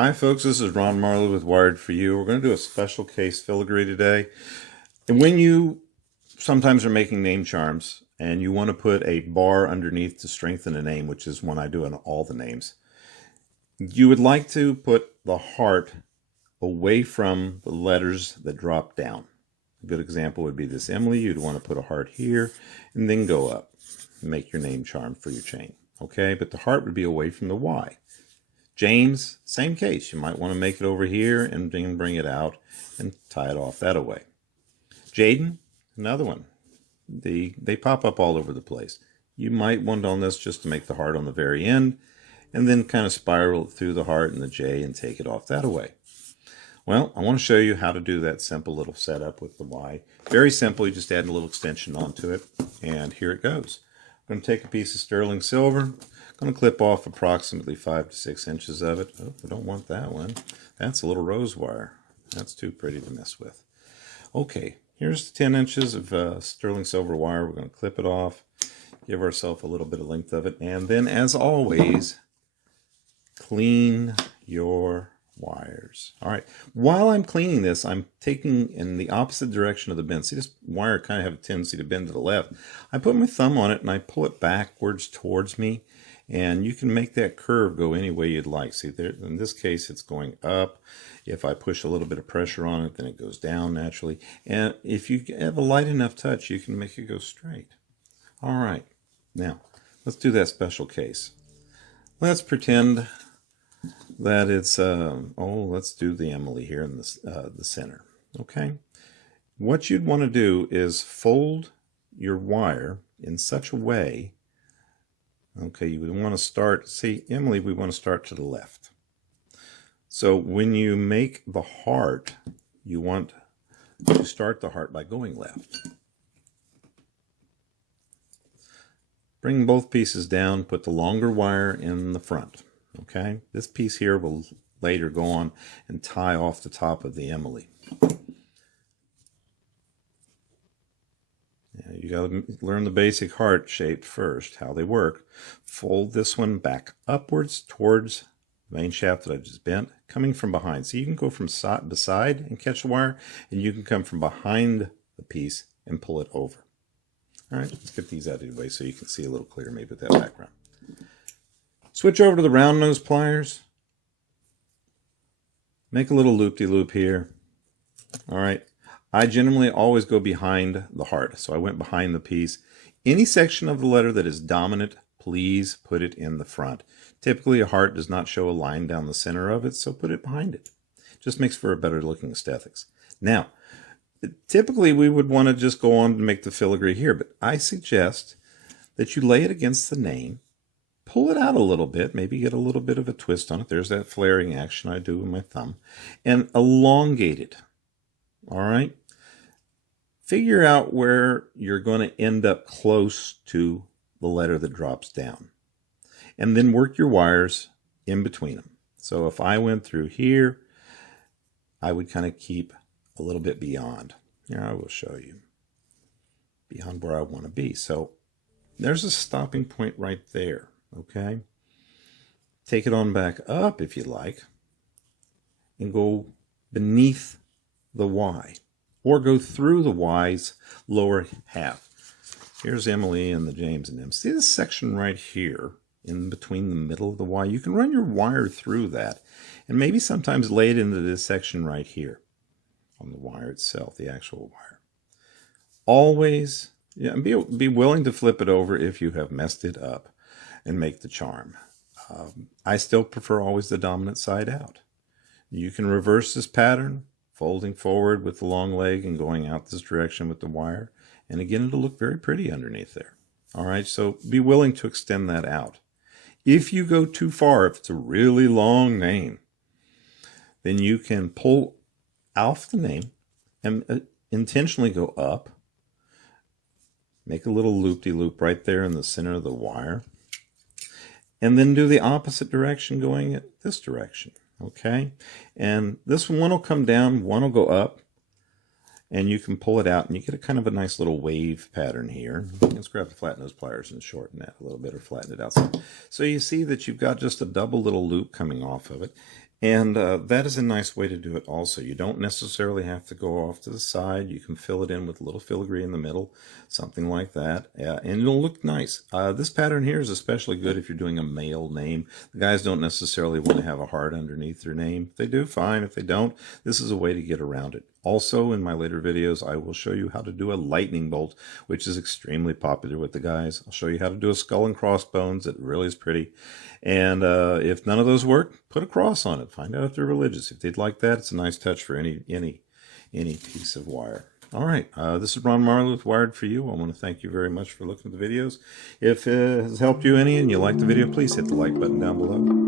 Hi folks, this is Ron Marley with Wired for You. We're going to do a special case filigree today. And when you sometimes are making name charms and you want to put a bar underneath to strengthen a name, which is one I do in all the names, you would like to put the heart away from the letters that drop down. A good example would be this Emily. You'd want to put a heart here and then go up and make your name charm for your chain. Okay, but the heart would be away from the Y. James, same case. You might want to make it over here and then bring it out and tie it off that way. Jaden, another one. They pop up all over the place. You might want on this just to make the heart on the very end and then kind of spiral it through the heart and the J and take it off that way. Well, I want to show you how to do that simple little setup with the Y. Very simple. You just add a little extension onto it, and here it goes. I'm going to take a piece of sterling silver. I'm going to clip off approximately 5 to 6 inches of it. Oh, I don't want that one. That's a little rose wire. That's too pretty to mess with. Okay, here's the 10 inches of sterling silver wire. We're going to clip it off, give ourselves a little bit of length of it, and then, as always, clean your wires. All right, while I'm cleaning this, I'm taking in the opposite direction of the bend. See, this wire kind of have a tendency to bend to the left. I put my thumb on it and I pull it backwards towards me, and you can make that curve go any way you'd like. See, there, in this case, it's going up. If I push a little bit of pressure on it, then it goes down naturally. And if you have a light enough touch, you can make it go straight. All right, now let's do that special case. Let's pretend that it's, let's do the Emily here in the center, okay? What you'd want to do is fold your wire in such a way, okay, you would want to start, see, Emily, we want to start to the left. So when you make the heart, you want to start the heart by going left. Bring both pieces down, put the longer wire in the front. Okay, this piece here will later go on and tie off the top of the Emily. Now, you got to learn the basic heart shape first, how they work. Fold this one back upwards towards the main shaft that I just bent, coming from behind. So you can go from side to side and catch the wire, and you can come from behind the piece and pull it over. All right, let's get these out of the way so you can see a little clearer maybe with that background. Switch over to the round nose pliers. Make a little loop-de-loop here. All right. I generally always go behind the heart, so I went behind the piece. Any section of the letter that is dominant, please put it in the front. Typically, a heart does not show a line down the center of it, so put it behind it. Just makes for a better looking aesthetics. Now, typically we would want to just go on to make the filigree here, but I suggest that you lay it against the name. Pull it out a little bit, maybe get a little bit of a twist on it. There's that flaring action I do with my thumb. And elongate it. All right? Figure out where you're going to end up close to the letter that drops down. And then work your wires in between them. So if I went through here, I would kind of keep a little bit beyond. Here, I will show you. Beyond where I want to be. So there's a stopping point right there. Okay, take it on back up if you like and go beneath the Y or go through the Y's lower half. Here's Emily and the James and them. See this section right here in between the middle of the Y? You can run your wire through that and maybe sometimes lay it into this section right here on the wire itself, the actual wire. Always be willing to flip it over if you have messed it up and make the charm. I still prefer always the dominant side out. You can reverse this pattern, folding forward with the long leg and going out this direction with the wire. And again, it'll look very pretty underneath there. All right, so be willing to extend that out. If you go too far, if it's a really long name, then you can pull off the name and intentionally go up. Make a little loop-de-loop right there in the center of the wire. And then do the opposite direction going this direction, okay? And this one will come down, one will go up, and you can pull it out, and you get a kind of a nice little wave pattern here. Let's grab the flat nose pliers and shorten that a little bit or flatten it out. So you see that you've got just a double little loop coming off of it. And that is a nice way to do it also. You don't necessarily have to go off to the side. You can fill it in with a little filigree in the middle, something like that, and it'll look nice. This pattern here is especially good if you're doing a male name. The guys don't necessarily want to have a heart underneath their name. If they do, fine. If they don't, this is a way to get around it. Also, in my later videos, I will show you how to do a lightning bolt, which is extremely popular with the guys. I'll show you how to do a skull and crossbones. It really is pretty. And if none of those work, put a cross on it. Find out if they're religious. If they'd like that, it's a nice touch for any piece of wire. All right, this is Ron Marley with Wired for You. I want to thank you very much for looking at the videos. If it has helped you any and you like the video, please hit the like button down below.